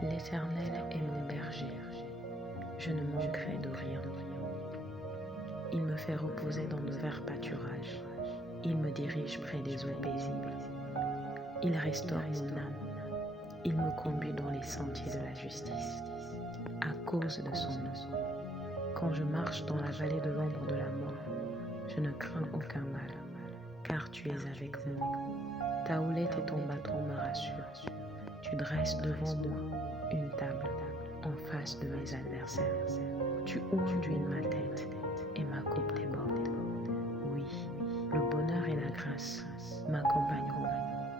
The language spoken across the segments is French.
L'Éternel est mon berger, je ne manquerai de rien. Il me fait reposer dans de verts pâturages, il me dirige près des eaux paisibles. Il restaure mon âme, il me conduit dans les sentiers de la justice, à cause de son nom. Quand je marche dans la vallée de l'ombre de la mort, je ne crains aucun mal, car tu es avec moi. Ta houlette et ton bâton me rassurent. Tu dresses devant moi une table en face de mes adversaires. Tu onduis ma tête et ma coupe déborde. Oui, le bonheur et la grâce m'accompagneront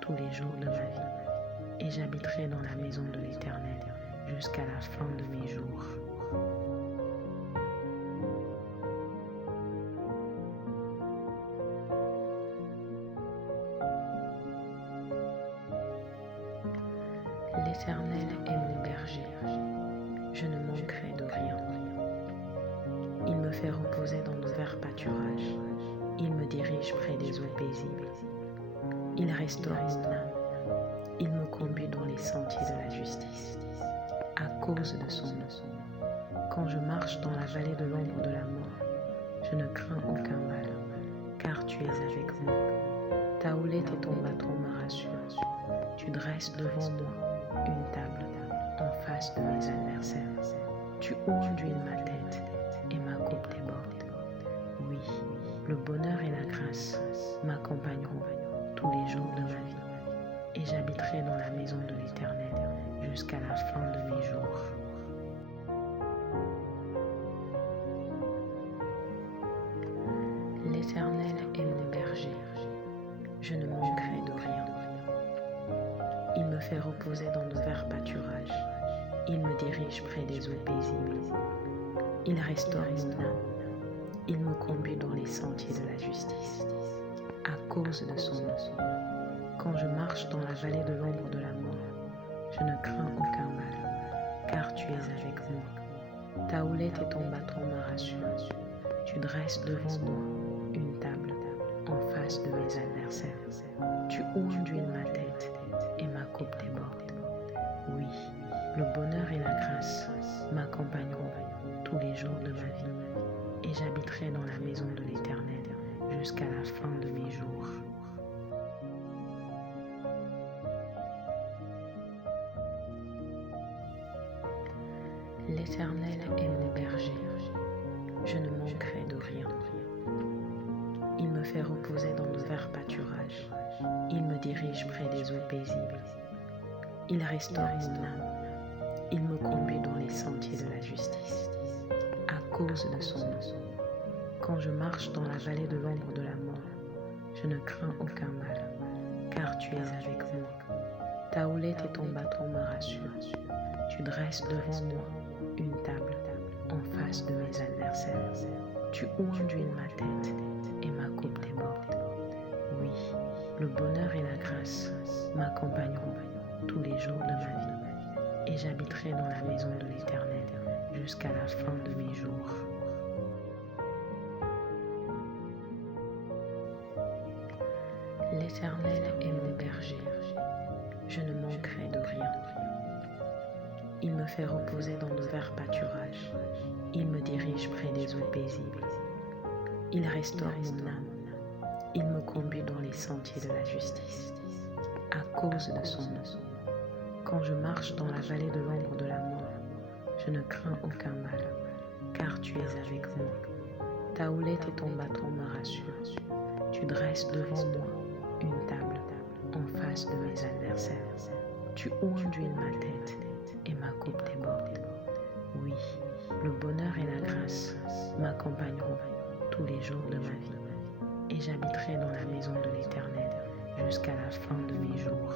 tous les jours de ma vie, et j'habiterai dans la maison de l'Éternel jusqu'à la fin de mes jours. L'Éternel est mon berger, je ne manquerai de rien. Il me fait reposer dans de verts pâturages, il me dirige près des eaux paisibles. Il restaure mon âme, il me conduit dans les sentiers de la justice, à cause de son nom. Quand je marche dans la vallée de l'ombre de la mort, je ne crains aucun mal, car tu es avec moi. Ta houlette et ton bâton me rassurent. Tu dresses devant moi une table en face de mes adversaires. Tu onduis ma tête et ma coupe déborde. Oui, le bonheur et la grâce m'accompagneront tous les jours de ma vie, et j'habiterai dans la maison de l'Éternel jusqu'à la fin de mes jours. L'Éternel est mon berger, je ne manquerai de rien. Il me fait reposer dans de verts pâturages, il me dirige près des eaux paisibles. Il restaure mon âme, il me conduit dans les sentiers de la justice, à cause de son nom. Quand je marche dans la vallée de l'ombre de la mort, je ne crains aucun mal, car tu es avec moi. Ta houlette et ton bâton me rassurent. Tu dresses devant moi une table en face de mes adversaires. Tu onduis ma tête et ma coupe déborde. Oui, le bonheur et la grâce m'accompagneront tous les jours de ma vie, et j'habiterai dans la maison de l'Éternel jusqu'à la fin de mes jours. L'Éternel est mon berger, je ne manquerai de rien. Il me fait reposer dans de verts pâturages, il me dirige près des eaux paisibles. Il restaure mon âme, il me conduit dans les sentiers de la justice, à cause de son nom. Quand je marche dans la vallée de l'ombre de la mort, je ne crains aucun mal, car tu es avec moi. Ta houlette et ton bâton me rassurent. Tu dresses devant moi une table en face de mes adversaires. Tu onduis ma tête et ma coupe déborde. Oui, le bonheur et la grâce m'accompagneront tous les jours de ma vie, et j'habiterai dans la maison de l'Éternel jusqu'à la fin de mes jours. L'Éternel est mon berger, je ne manquerai de rien. Il me fait reposer dans de verts pâturages, il me dirige près des eaux paisibles. Il restaure mon âme, il me conduit dans les sentiers de la justice, à cause de son nom. Quand je marche dans la vallée de l'ombre de la mort, je ne crains aucun mal, car tu es avec moi. Ta houlette et ton bâton me rassurent. Tu dresses devant moi une table en face de mes adversaires. Tu onduis ma tête et ma coupe déborde. Oui, le bonheur et la grâce m'accompagneront tous les jours de ma vie, et j'habiterai dans la maison de l'Éternel jusqu'à la fin de mes jours.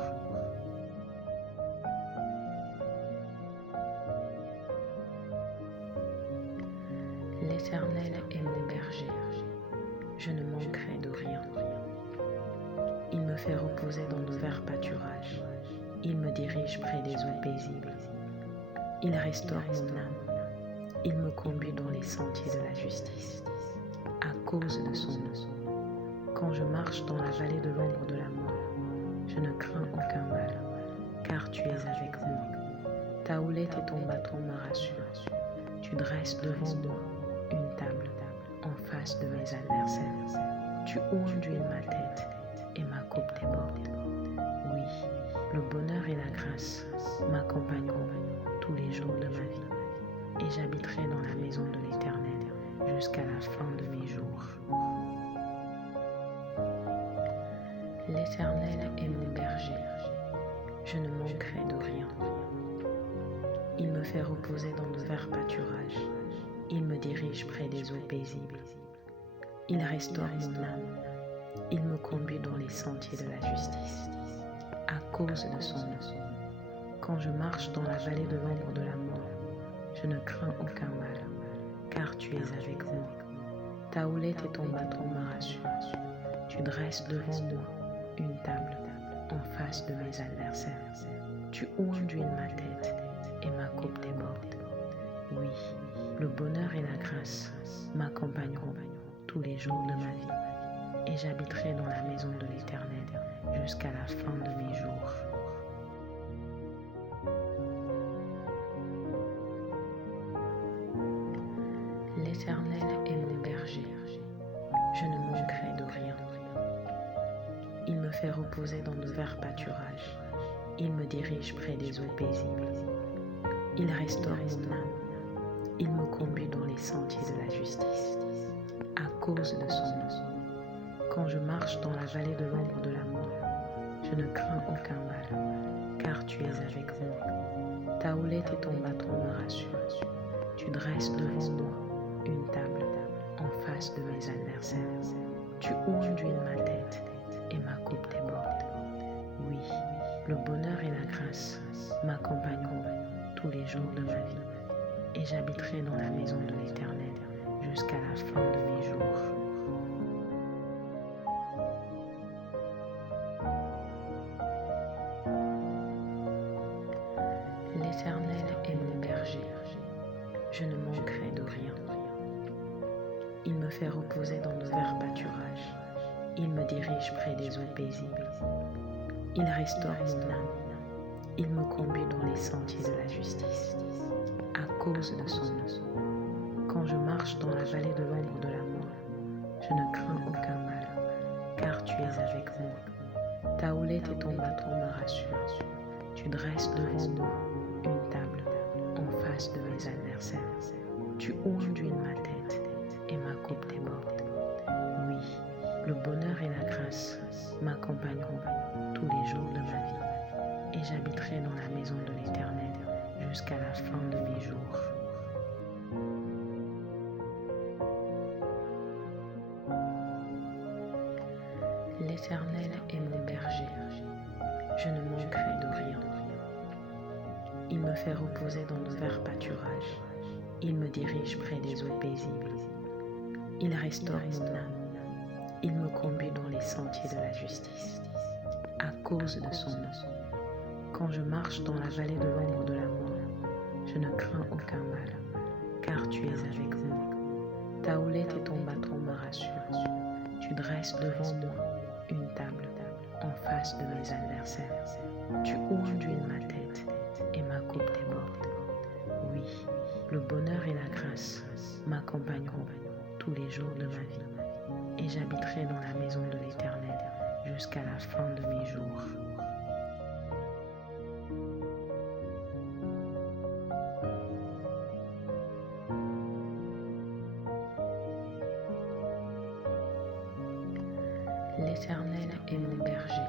L'Éternel est mon berger, je ne manquerai de rien. Il me fait reposer dans de verts pâturages, il me dirige près des eaux paisibles. Il restaure mon âme, il me conduit dans les sentiers de la justice, à cause de son nom. Quand je marche dans la vallée de l'ombre de la mort, je ne crains aucun mal, car tu es avec moi. Ta Ta houlette et ton bâton me rassurent. Tu dresses devant moi une table en face de mes adversaires. Tu ondules ma tête et ma coupe déborde. Oui, le bonheur et la grâce m'accompagneront tous les jours de ma vie et j'habiterai dans la maison de l'Éternel jusqu'à la fin de mes jours. L'Éternel est mon berger, je ne manquerai de rien. Il me fait reposer dans de verts pâturages, il me dirige près des eaux paisibles. Il restaure mon âme, il me conduit dans les sentiers de la justice, à cause de son nom. Quand je marche dans la vallée de l'ombre de la mort, je ne crains aucun mal, car tu es avec moi. Ta houlette et ton bâton me rassurent. Tu dresses devant moi une table en face de mes adversaires. Tu ondules ma tête et ma coupe déborde. Oui, le bonheur et la grâce m'accompagneront tous les jours de ma vie et j'habiterai dans la maison de l'Éternel jusqu'à la fin de mes jours. L'Éternel est mon berger, je ne manquerai de rien. Il me fait reposer dans de verts pâturages, il me dirige près des eaux paisibles. Il restaure mon âme, il me conduit dans les sentiers de la justice, à cause de son nom. Quand je marche dans la vallée de l'ombre de la mort, je ne crains aucun mal, car tu es avec moi. Ta houlette et ton bâton me rassurent. Tu dresses devant moi une table en face de mes adversaires. Tu ondules ma tête et ma coupe déborde. Oui, le bonheur et la grâce m'accompagneront tous les jours de ma vie et j'habiterai dans la maison de l'Éternel jusqu'à la fin de mes jours. L'Éternel est mon berger, je ne manquerai de rien. Il me fait reposer dans de verts pâturages, il me dirige près des eaux paisibles. Il restaure mon âme, il me conduit dans les sentiers de la justice, à cause de son nom. Quand je marche dans la vallée de l'ombre de la mort, je ne crains aucun mal, car tu es avec moi. Ta houlette et ton bâton me rassurent. Tu dresses devant moi une table en face de mes adversaires. Tu ondules ma tête et ma coupe déborde. Oui, le bonheur et la grâce m'accompagneront tous les jours de ma vie et j'habiterai dans la maison de l'Éternel jusqu'à la fin de mes jours. L'Éternel est mon berger, je ne manquerai de rien. Il me fait reposer dans de verts pâturages, il me dirige près des eaux paisibles. Il restaure mon âme, il me conduit dans les sentiers de la justice, à cause de son nom. Quand je marche dans la vallée de l'ombre de la mort, je ne crains aucun mal, car tu es avec moi. Ta houlette et ton bâton me rassurent. Tu dresses devant moi une table en face de mes adversaires. Tu ondules ma tête et ma coupe déborde. Oui, le bonheur et la grâce m'accompagneront tous les jours de ma vie et j'habiterai dans la maison de l'Éternel jusqu'à la fin de mes jours. L'Éternel est mon berger,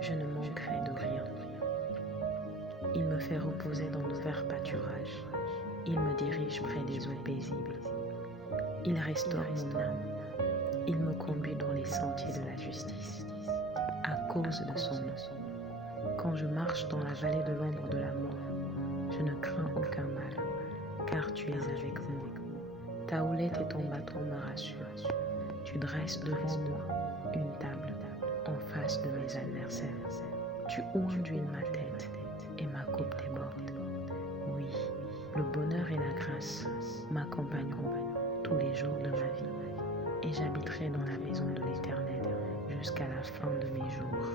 je ne manquerai de rien. Il me fait reposer dans de verts pâturages, il me dirige près des eaux paisibles. Il restaure mon âme, il me conduit dans les sentiers de la justice, à cause de son nom. Quand je marche dans la vallée de l'ombre de la mort, je ne crains aucun mal, car tu es avec moi. Ta houlette et ton bâton me rassurent. Tu dresses devant moi une table en face de mes adversaires. Tu ondules ma tête et ma coupe déborde. Oui, le bonheur et la grâce m'accompagneront tous les jours de ma vie et j'habiterai dans la maison de l'Éternel jusqu'à la fin de mes jours.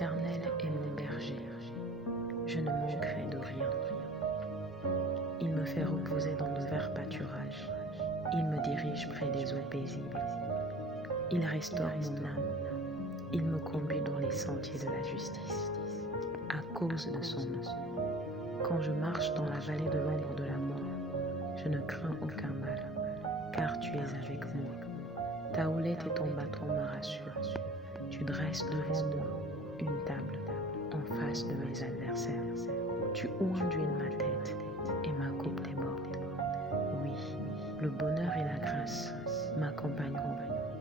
L'Éternel est mon berger, je ne manquerai de rien. Il me fait reposer dans de verts pâturages, il me dirige près des eaux paisibles. Il restaure mon âme, il me conduit dans les sentiers de la justice, à cause de son nom. Quand je marche dans la vallée de l'ombre de la mort, je ne crains aucun mal, car tu es avec moi. Ta houlette et ton bâton me rassurent. Tu dresses devant moi une table en face de mes adversaires. Tu onduis ma tête et ma coupe déborde. Oui, le bonheur et la grâce m'accompagneront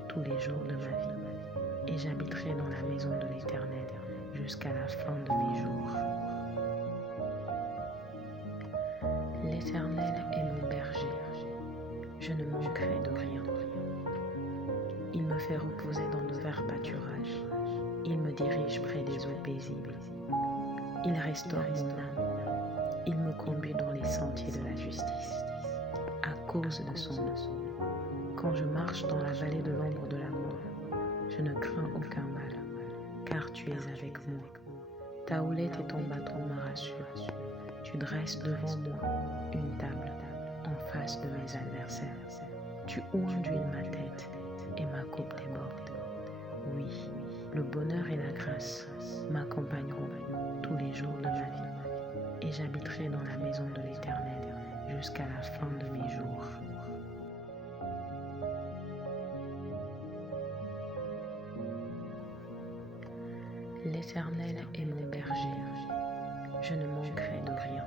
tous les jours de ma vie, et j'habiterai dans la maison de l'Éternel jusqu'à la fin de mes jours. L'Éternel est mon berger, je ne manquerai de rien. Il me fait reposer dans de verts pâturages, il me dirige près des eaux paisibles. Il restaure mon âme, il me conduit dans les sentiers de la justice, à cause de son nom. Quand je marche dans la vallée de l'ombre de la mort, je ne crains aucun mal, car tu es avec moi. Ta houlette et ton bâton me rassurent. Tu dresses devant moi une table en face de mes adversaires. Tu onduis ma tête et ma coupe déborde. Oui, le bonheur et la grâce m'accompagneront tous les jours de ma vie, et j'habiterai dans la maison de l'Éternel jusqu'à la fin de mes jours. L'Éternel est mon berger, je ne manquerai de rien.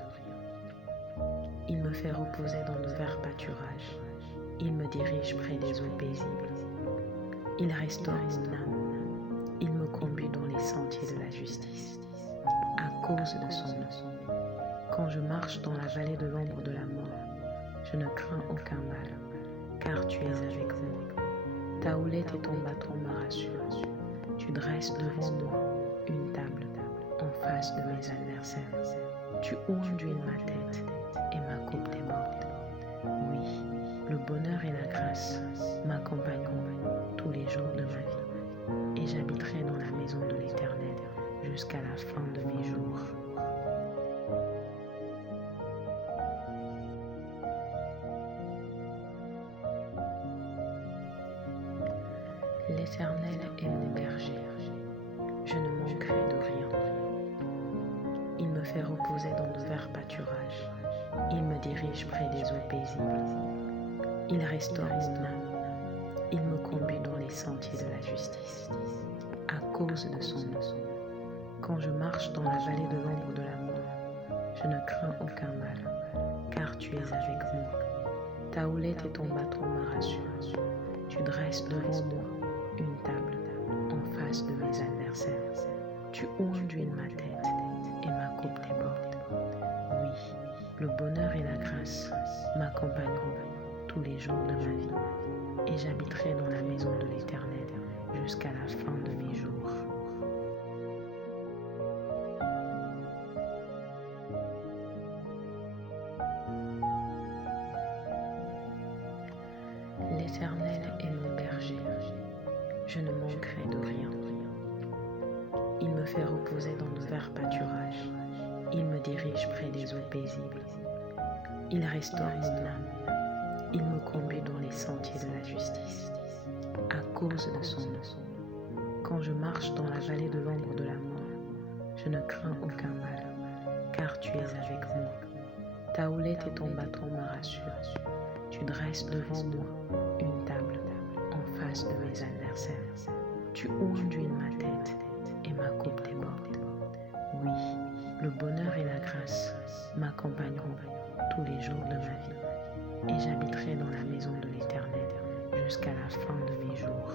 Il me fait reposer dans de verts pâturages, il me dirige près des eaux paisibles. Il restaure mon âme, il me conduit dans les sentiers de la justice, à cause de son nom. Quand je marche dans la vallée de l'ombre de la mort, je ne crains aucun mal, car tu es avec moi. Ta houlette et ton bâton me rassurent. Tu dresses devant moi une table en face de mes adversaires. Tu onduis ma tête et ma coupe déborde. Oui, le bonheur et la grâce m'accompagneront tous les jours de ma vie, et j'habiterai dans la maison de l'Éternel jusqu'à la fin de mes jours. L'Éternel est mon berger, je ne manquerai de rien. Il me fait reposer dans de verts pâturages, il me dirige près des eaux paisibles. Il restaure mon âme, il me conduit dans les sentiers de la justice, à cause de son nom. Quand je marche dans la vallée de l'ombre de la mort, je ne crains aucun mal, car tu es avec moi. Ta houlette et ton bâton me rassurent. Tu dresses devant moi une table en face de mes adversaires. Tu onduis ma tête et ma coupe déborde. Oui, le bonheur et la grâce m'accompagneront tous les jours de ma vie, et j'habiterai dans la maison de l'Éternel jusqu'à la fin de mes jours. L'Éternel est mon berger, je ne manquerai de rien. Il me fait reposer dans de verts pâturages, il me dirige près des eaux paisibles. Il restaure mon âme, il me conduit dans les sentiers de la justice, à cause de son nom. Quand je marche dans la vallée de l'ombre de la mort, je ne crains aucun mal, car tu es avec moi. Ta houlette et ton bâton me rassurent. Tu dresses devant moi une table en face de mes adversaires. Tu onduis ma tête et ma coupe déborde. Oui, le bonheur et la grâce m'accompagneront tous les jours de ma vie, et j'habiterai dans la maison de l'Éternel jusqu'à la fin de mes jours.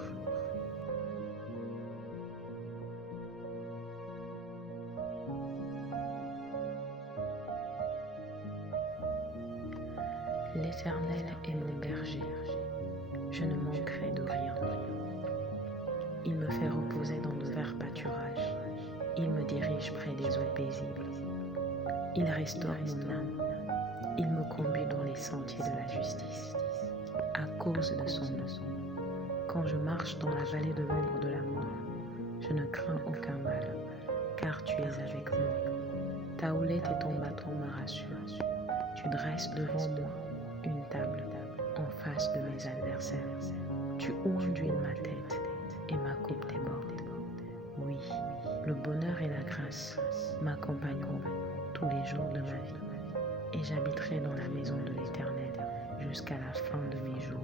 L'Éternel est mon berger, je ne manquerai de rien. Il me fait reposer dans de verts pâturages, il me dirige près des eaux paisibles. Il restaure mon âme, il me conduit dans les sentiers de la justice, à cause de son nom. Quand je marche dans la vallée de l'ombre de la mort, je ne crains aucun mal, car tu es avec moi. Ta houlette et ton bâton me rassurent. Tu dresses devant moi une table en face de mes adversaires. Tu ondules ma tête et ma coupe déborde. Oui, le bonheur et la grâce m'accompagneront tous les jours de ma vie et j'habiterai dans la maison de l'Éternel jusqu'à la fin de mes jours.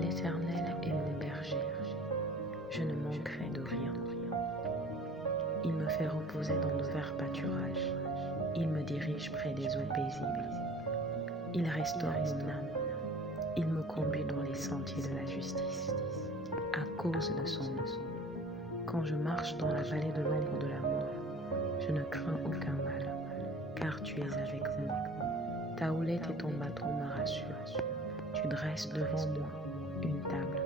L'Éternel est mon berger, je ne manquerai de rien. Il me fait reposer dans de verts pâturages, il me dirige près des eaux paisibles. Il restaure mon âme, il me conduit dans les sentiers de la justice, à cause de son nom. Quand je marche dans la vallée de l'ombre de la mort, je ne crains aucun mal, car tu es avec moi. Ta houlette et ton bâton me rassurent. Tu dresses devant moi une table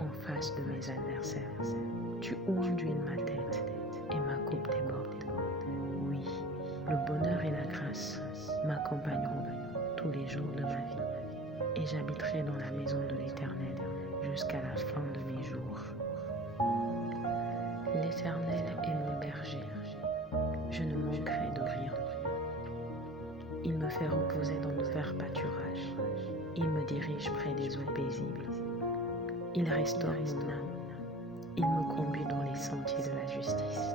en face de mes adversaires. Tu ondules ma tête et ma coupe déborde. Oui, le bonheur et la grâce m'accompagneront tous les jours de ma vie et j'habiterai dans la maison de l'Éternel jusqu'à la fin de mes jours. L'Éternel est mon berger, je ne manquerai de rien. Il me fait reposer dans de verts pâturages, il me dirige près des eaux paisibles. Il restaure mon âme, il me conduit dans les sentiers de la justice,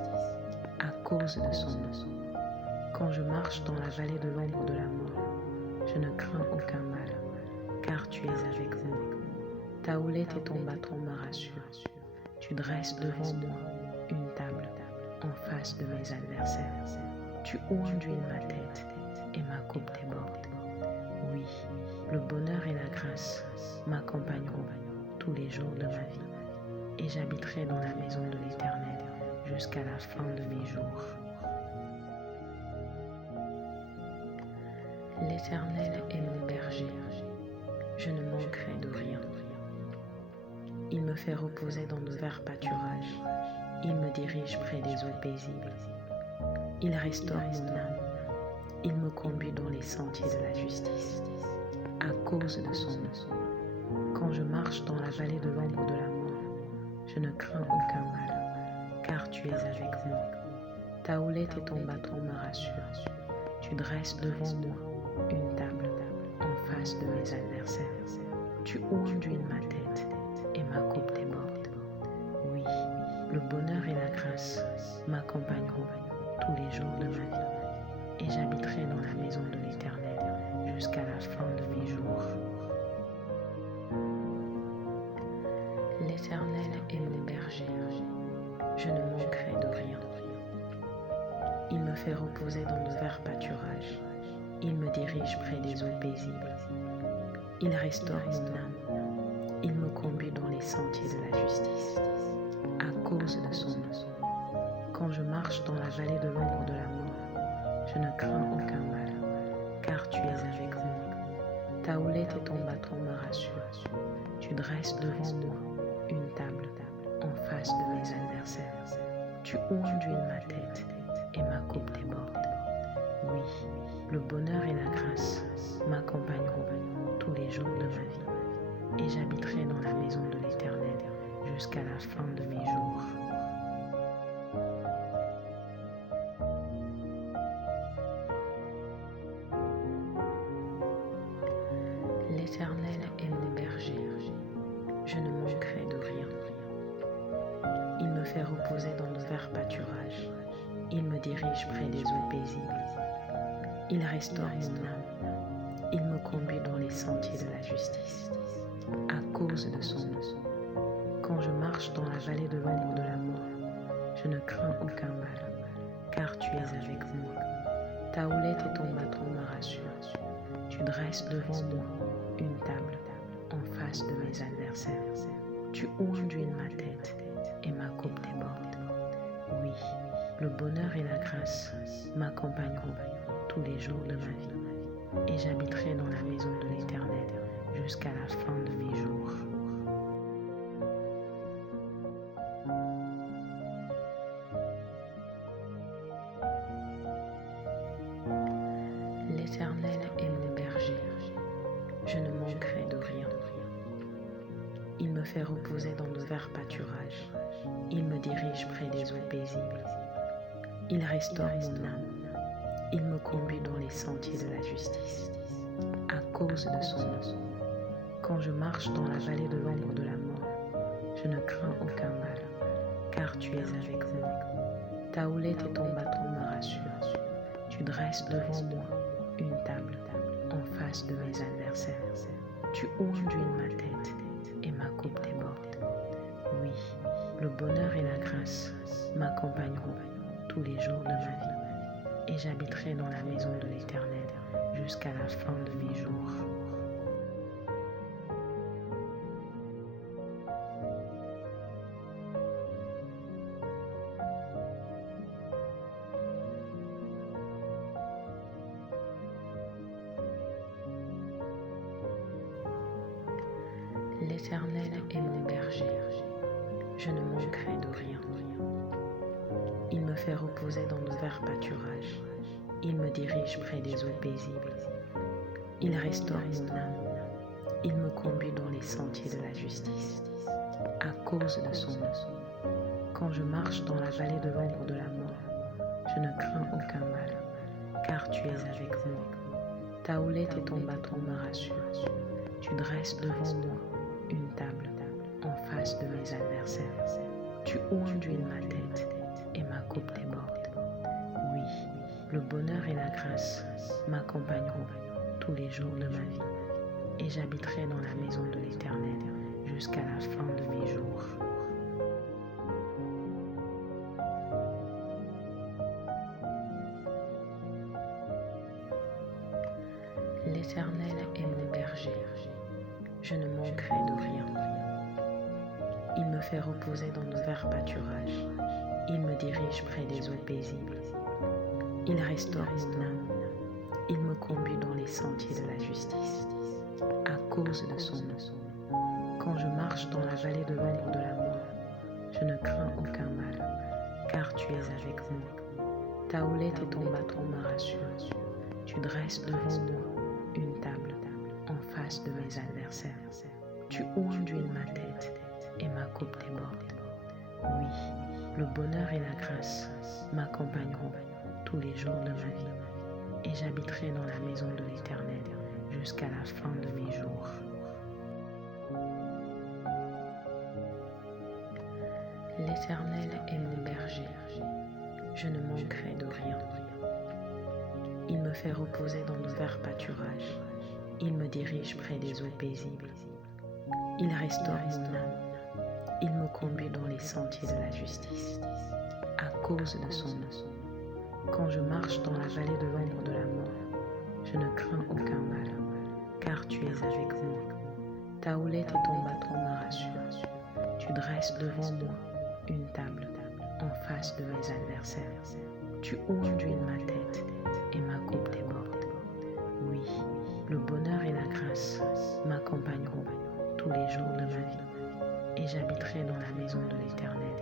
à cause de son nom. Quand je marche dans la vallée de l'ombre de la mort, je ne crains aucun mal, car tu es avec moi. Ta houlette et ton bâton me rassurent. Tu dresses devant moi une table en face de mes adversaires. Tu ondules ma tête et ma coupe déborde. Oui, le bonheur et la grâce m'accompagneront tous les jours de ma vie et j'habiterai dans la maison de l'Éternel jusqu'à la fin de mes jours. L'Éternel est mon berger, je ne manquerai de rien. Il me fait reposer dans de verts pâturages, il me dirige près des eaux paisibles. Il restaure mon âme, il me conduit dans les sentiers de la justice, à cause de son nom. Quand je marche dans la vallée de l'ombre de la mort, je ne crains aucun mal, car tu es avec moi. Ta houlette et ton bâton me rassurent. Tu dresses devant moi une table en face de mes adversaires. Tu ondules ma tête et ma coupe déborde. Oui, le bonheur et la grâce m'accompagneront tous les jours de ma vie et j'habiterai dans la maison de l'Éternel jusqu'à la fin de mes jours. L'Éternel est mon berger, je ne manquerai de rien. Il me fait reposer dans de verts pâturages, il me dirige près des eaux paisibles. Il restaure mon âme, il me conduit dans les sentiers de la justice, à cause de son nom. Quand je marche dans la vallée de l'ombre de la mort, je ne crains aucun mal, car tu es avec moi. Ta houlette et ton bâton me rassurent. Tu dresses devant moi une table en face de mes adversaires. Tu ondules ma tête et ma coupe déborde. Oui, le bonheur et la grâce m'accompagneront tous les jours de ma vie et j'habiterai dans la maison de l'Éternel jusqu'à la fin de mes jours. L'Éternel est mon berger, je ne manquerai de rien. Il me fait reposer dans de verts pâturages, il me dirige près des eaux paisibles. Il restaure mon âme, il me conduit dans les sentiers de la justice, à cause de son nom. Quand je marche dans la vallée de l'ombre de la mort, je ne crains aucun mal, car tu es avec moi. Ta houlette et ton bâton me rassurent. Tu dresses devant moi une table en face de mes adversaires. Tu ondules ma tête et ma coupe déborde. Oui, le bonheur et la grâce m'accompagneront tous les jours de ma vie et j'habiterai dans la maison de l'Éternel jusqu'à la fin de mes jours. fait reposer dans de verts pâturages. Il me dirige près des eaux paisibles. Il restaure mon âme. Il me conduit dans les sentiers de la justice. À cause de son nom. Quand je marche dans la vallée de l'ombre de la mort, je ne crains aucun mal, car tu es avec moi. Ta houlette et ton bâton me rassurent. Tu dresses devant moi une table en face de mes adversaires. Tu onduis ma tête et ma coupe déborde. Oui, le bonheur et la grâce m'accompagneront tous les jours de ma vie, et j'habiterai dans la maison de l'Éternel jusqu'à la fin de mes jours. L'Éternel est mon berger, je ne manquerai de rien. Il me fait reposer dans de verts pâturages, il me dirige près des eaux paisibles. Il restaure mon âme, il me conduit dans les sentiers de la justice, à cause de son nom. Quand je marche dans la vallée de l'ombre de la mort, je ne crains aucun mal, car tu es avec moi. Ta houlette et ton bâton me rassurent. Tu dresses devant moi une table en face de mes adversaires. Tu onduis ma tête et ma coupe déborde. Oui, le bonheur et la grâce m'accompagneront tous les jours de ma vie, et j'habiterai dans la maison de l'Éternel jusqu'à la fin de mes jours. L'Éternel est mon berger, je ne manquerai de rien. Il me fait reposer dans de verts pâturages, il me dirige près des eaux paisibles. Il restaure mon âme, il me conduit dans les sentiers de la justice, à cause de son nom. Quand je marche dans la vallée de l'ombre de la mort, je ne crains aucun mal, car tu es avec moi. Ta houlette et ton bâton me rassurent. Tu dresses devant moi une table en face de mes adversaires. Tu onduis ma tête et ma coupe déborde. Oui, le bonheur et la grâce m'accompagneront tous les jours de ma vie, et j'habiterai dans la maison de l'Éternel jusqu'à la fin de mes jours. L'Éternel est mon berger, je ne manquerai de rien. Il me fait reposer dans de verts pâturages, il me dirige près des eaux paisibles. Il restaure mon âme, il me conduit dans les sentiers de la justice, à cause de son nom. Quand je marche dans la vallée de l'ombre de la mort, je ne crains aucun mal, car tu es avec moi. Ta houlette et ton bâton me rassurent. Tu dresses devant moi une table en face de mes adversaires. Tu onduis ma tête et ma coupe déborde. Oui, le bonheur et la grâce m'accompagneront tous les jours de ma vie, et j'habiterai dans la maison de l'Éternel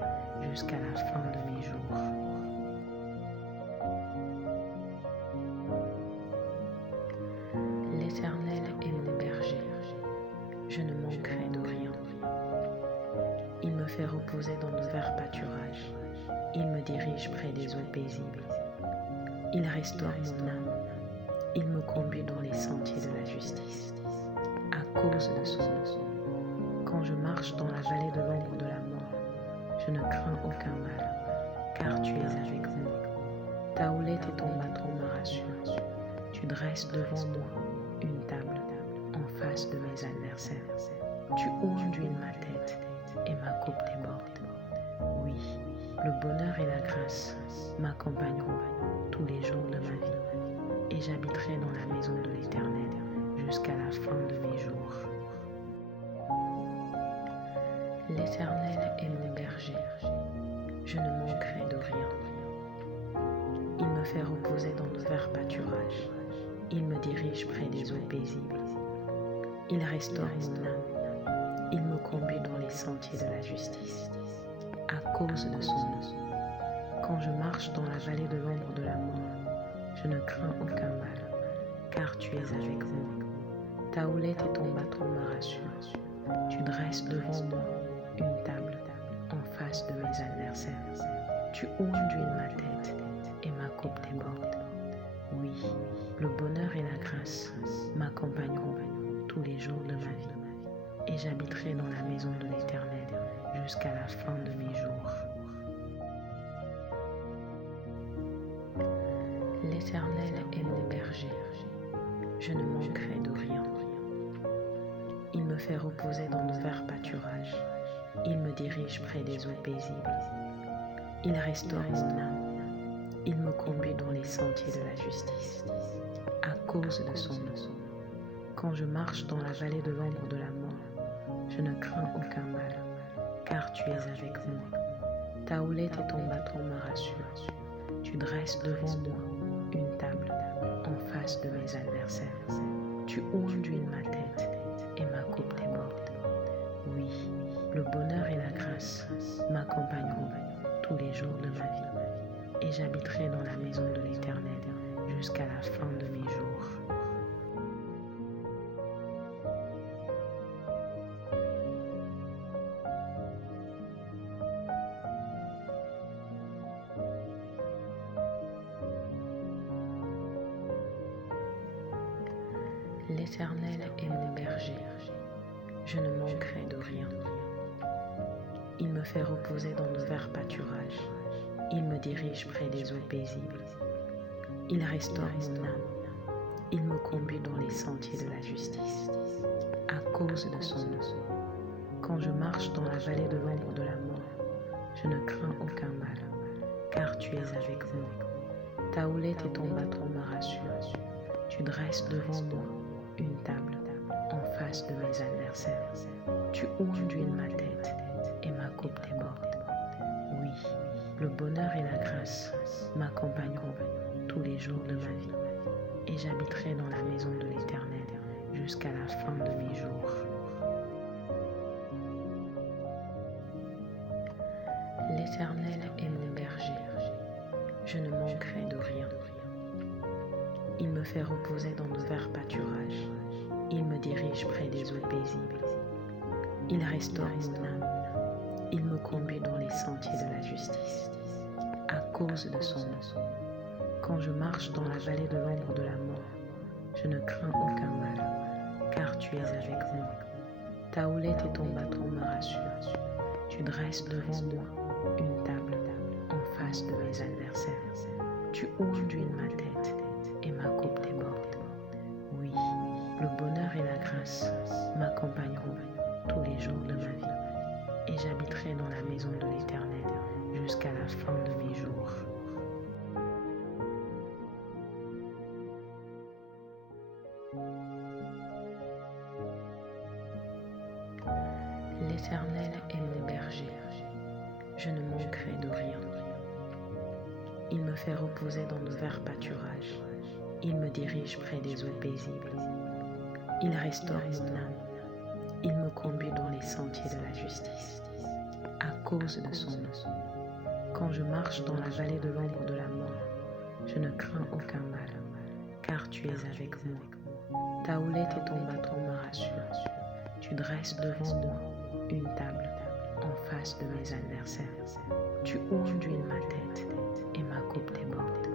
jusqu'à la fin de mes jours. L'Éternel est mon berger, je ne manquerai de rien. Il me fait reposer dans de verts pâturages, il me dirige près des eaux paisibles. Il restaure mon âme, il me conduit dans les sentiers de la justice, à cause de son nom. Quand je marche dans la vallée de l'ombre de la mort, je ne crains aucun mal, car tu es avec moi. Ta houlette et ton bâton me rassurent. Tu dresses devant moi une table en face de mes adversaires. Tu onduis ma tête et ma coupe déborde. Oui, le bonheur et la grâce m'accompagneront tous les jours de ma vie, et j'habiterai dans la maison de l'Éternel jusqu'à la fin de mes jours. L'Éternel est mon berger, je ne manquerai de rien. Il me fait reposer dans de verts pâturages, il me dirige près des eaux paisibles. Il restaure mon âme, il me conduit dans les sentiers de la justice, à cause de son nom. Quand je marche dans la vallée de l'ombre de la mort, je ne crains aucun mal, car tu es avec moi. Ta houlette et ton bâton me rassurent. Tu dresses devant moi une table en face de mes adversaires. Tu ondules ma tête et ma coupe déborde. Oui, le bonheur et la grâce m'accompagneront tous les jours de ma vie et j'habiterai dans la maison de l'Éternel jusqu'à la fin de mes jours. L'Éternel est mon berger, je ne manquerai de rien. Il me fait reposer dans de verts pâturages, il me dirige près des eaux paisibles. Il restaure mon âme, il me conduit dans les sentiers de la justice, à cause de son nom. Quand je marche dans la vallée de l'ombre de la mort, je ne crains aucun mal, car tu es avec moi. Ta houlette et ton bâton me rassurent. Tu dresses devant moi une table en face de mes adversaires. Tu ondules ma tête et ma coupe déborde. Oui, le bonheur et la grâce m'accompagneront tous les jours de ma vie et j'habiterai dans la maison de l'Éternel jusqu'à la fin de mes jours. L'Éternel est mon berger, je ne manquerai de rien. Il me fait reposer dans de verts pâturages, il me dirige près des eaux paisibles. Il restaure mon âme, il me conduit dans les sentiers de la justice, à cause de son nom. Quand je marche dans la vallée de l'ombre de la mort, je ne crains aucun mal, car tu es avec moi. Ta houlette et ton bâton me rassurent. Tu dresses devant moi une table en face de mes adversaires. Tu ondules ma tête et ma coupe déborde. Oui, le bonheur et la grâce m'accompagneront tous les jours de ma vie et j'habiterai dans la maison de l'Éternel jusqu'à la fin de mes jours. L'Éternel est mon berger, je ne manquerai de rien. Il me fait reposer dans de verts pâturages, il me dirige près des eaux paisibles. Il restaure mon âme, il me conduit dans les sentiers de la justice, à cause de son nom. Quand je marche dans la vallée de l'ombre de la mort, je ne crains aucun mal, car tu es avec moi. Ta houlette et ton bâton me rassurent. Tu dresses devant moi une table en face de mes adversaires. Tu ondules ma tête et ma coupe déborde. Oui, le bonheur et la grâce m'accompagneront tous les jours de ma vie et j'habiterai dans la maison de l'Éternel jusqu'à la fin de mes jours. L'Éternel est mon berger, je ne manquerai de rien. Il me fait reposer dans de verts pâturages, il me dirige près des eaux paisibles. Il restaure mon âme, il me conduit dans les sentiers de la justice, à cause de son nom. Quand je marche dans la vallée de l'ombre de la mort, je ne crains aucun mal, car tu es avec moi. Ta houlette et ton bâton me rassurent. Tu dresses devant moi une table en face de mes adversaires. Tu ondules ma tête et ma coupe déborde.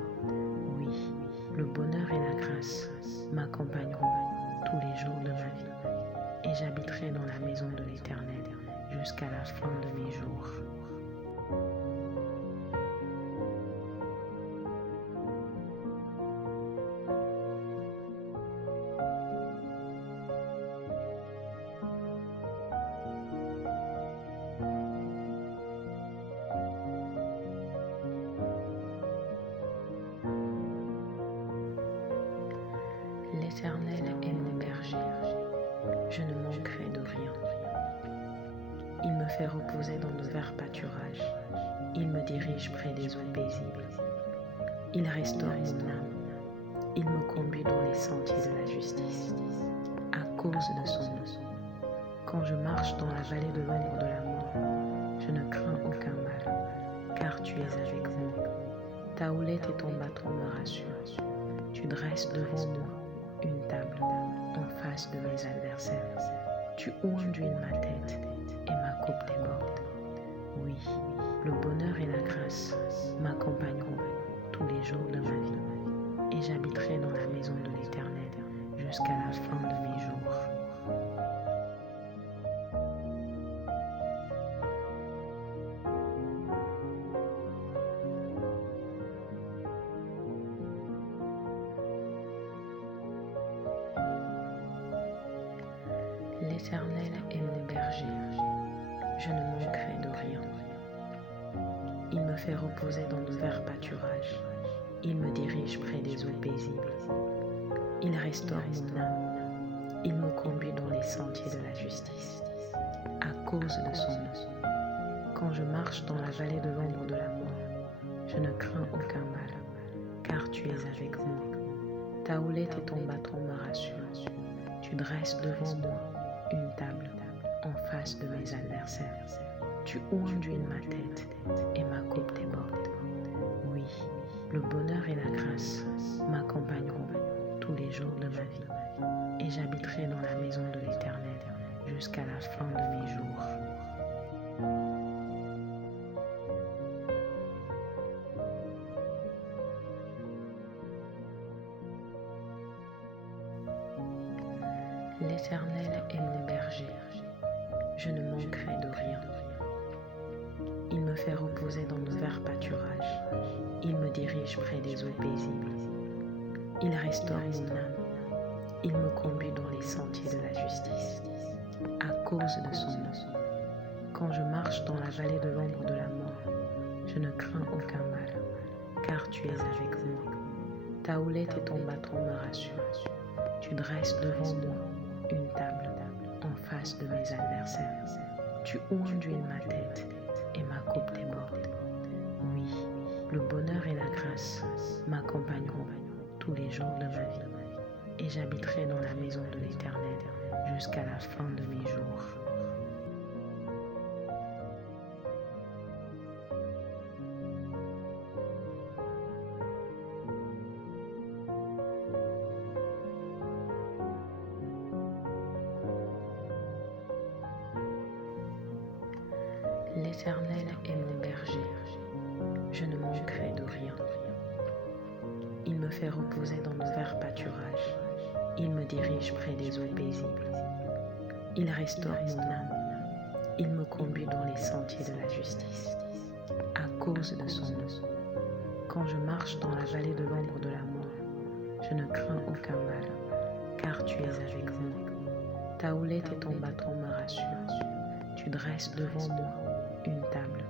Oui, le bonheur et la grâce m'accompagneront tous les jours de ma vie et j'habiterai dans la maison de l'Éternel jusqu'à la fin de mes jours. L'Éternel est mon berger, je ne manquerai de rien. Il me fait reposer dans de verts pâturages, il me dirige près des eaux paisibles. Il restaure mon âme, il me conduit dans les sentiers de la justice, à cause de son nom. Quand je marche dans la vallée de l'ombre de la mort, je ne crains aucun mal, car tu es avec moi. Ta houlette et ton bâton me rassurent. Tu dresses devant moi une table en face de mes adversaires. Tu ondules ma tête et ma coupe déborde. Oui, le bonheur et la grâce m'accompagneront tous les jours de ma vie et j'habiterai dans la maison de l'Éternel jusqu'à la fin de mes jours. L'Éternel est mon berger, je ne manquerai de rien. Il me fait reposer dans de verts pâturages, il me dirige près des eaux paisibles. Il restaure mon âme, il me conduit dans les sentiers de la justice, à cause de son nom. Quand je marche dans la vallée de l'ombre de la mort, je ne crains aucun mal, car tu es avec moi. Ta houlette et ton bâton me rassurent. Tu dresses devant moi une table en face de mes adversaires. Tu ondules ma tête et ma coupe déborde. Oui, le bonheur et la grâce m'accompagneront tous les jours de ma vie et j'habiterai dans la maison de l'Éternel jusqu'à la fin de mes jours. L'Éternel est mon berger, je ne manquerai de rien. Il me fait reposer dans de verts pâturages, il me dirige près des eaux paisibles. Il restaure mon âme, il me conduit dans les sentiers de la justice, à cause de son nom. Quand je marche dans la vallée de l'ombre de la mort, je ne crains aucun mal, car tu es avec moi. Ta houlette et ton bâton me rassurent. Tu dresses devant moi une table en face de mes adversaires. Tu ondules ma tête et ma coupe déborde. Oui, le bonheur et la grâce m'accompagneront tous les jours de ma vie et j'habiterai dans la maison de l'Éternel jusqu'à la fin de mes jours. L'Éternel est mon berger, je ne manquerai de rien. Il me fait reposer dans de verts pâturages, il me dirige près des eaux paisibles. Il restaure mon âme, il me conduit dans les sentiers de la justice, à cause de son nom. Quand je marche dans la vallée de l'ombre de la mort, je ne crains aucun mal, car tu es avec moi. Ta houlette et ton bâton me rassurent. Tu dresses devant moi une table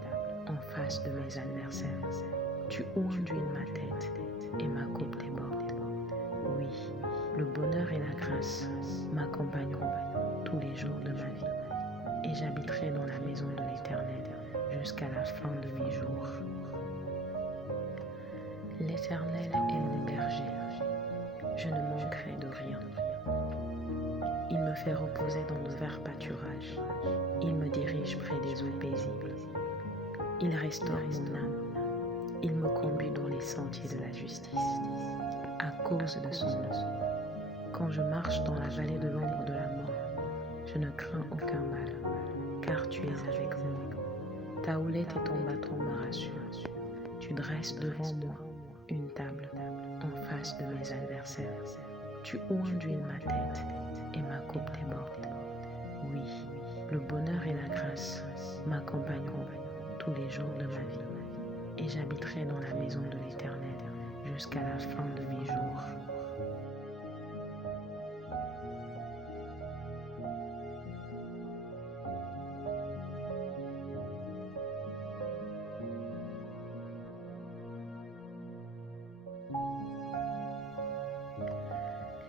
en face de mes adversaires. Tu ondules ma tête et ma coupe déborde. Oui, le bonheur et la grâce m'accompagneront tous les jours de ma vie et j'habiterai dans la maison de l'Éternel jusqu'à la fin de mes jours. L'Éternel est mon berger, je ne manquerai de rien. Il me fait reposer dans de verts pâturages, il me dirige près des eaux paisibles. Il restaure mon âme, il me conduit dans les sentiers de la justice, à cause de son nom. Quand je marche dans la vallée de l'ombre de la mort, je ne crains aucun mal, car tu es avec moi. Ta houlette et ton bâton me rassurent. Tu dresses devant moi une table en face de mes adversaires. Tu ondules ma tête et ma coupe déborde. Oui, le bonheur et la grâce m'accompagneront tous les jours de ma vie et j'habiterai dans la maison de l'Éternel jusqu'à la fin de mes jours. L'Éternel est mon berger, je ne manquerai de rien. Il me fait reposer dans de verts pâturages, il me dirige près des eaux paisibles. Il restaure mon âme, il me conduit dans les sentiers de la justice, à cause de son nom. Quand je marche dans la vallée de l'ombre de la mort, je ne crains aucun mal, car tu es avec moi. Ta houlette et ton bâton me rassurent. Tu dresses devant moi une table en face de mes adversaires. Tu ondules ma tête et ma coupe déborde. Oui, le bonheur et la grâce m'accompagneront tous les jours de ma vie et j'habiterai dans la maison de l'Éternel jusqu'à la fin de mes jours.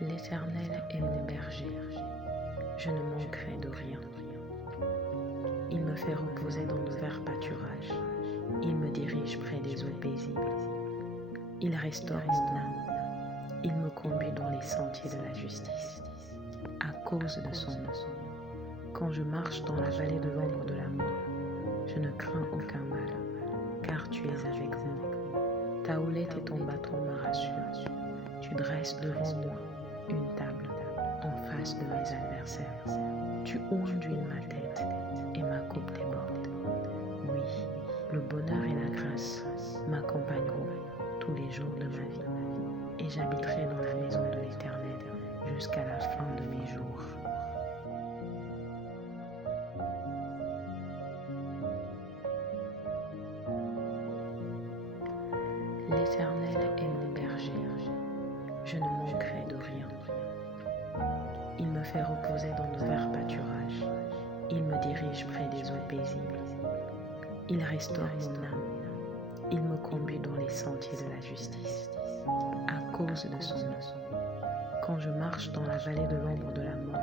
L'Éternel est mon berger, je ne manquerai de rien. Il me fait reposer dans de verts pâturages, il me dirige près des eaux paisibles. Il restaure mon âme, il me conduit dans les sentiers de la justice, à cause de son nom. Quand je marche dans la vallée de l'ombre de la mort, je ne crains aucun mal, car tu es avec moi. Ta houlette et ton bâton me rassurent. Tu dresses devant moi une table en face de mes adversaires. Tu ondules ma tête et ma coupe déborde. Oui, le bonheur et la grâce m'accompagneront tous les jours de ma vie et j'habiterai dans la maison de l'Éternel jusqu'à la fin de mes jours. L'Éternel est mon berger, je ne manquerai de rien. Il me fait reposer dans de verts pâturages, il me dirige près des eaux paisibles. Il restaure mon âme, il me conduit dans les sentiers de la justice, à cause de son nom. Quand je marche dans la vallée de l'ombre de la mort,